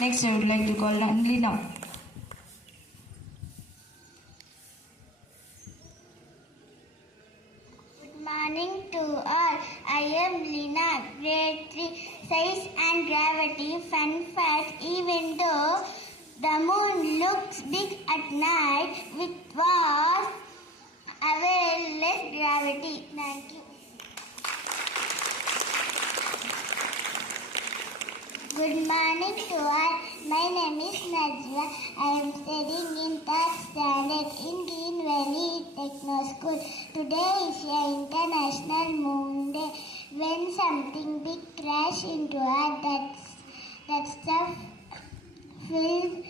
Next, I would like to call Lina. Good morning to all. I am Lina, grade 3, size and gravity. Fun fact, even though the moon looks big at night, it was a very less gravity. Thank you. Good morning to all. My name is Najwa. I am studying in 3rd standard in Green Valley Techno School. Today is International Moon Day. When something big crash into Earth, that stuff filled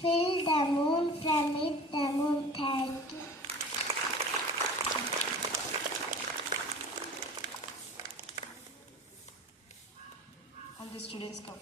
the moon from it. The moon. Thank you. All the students come.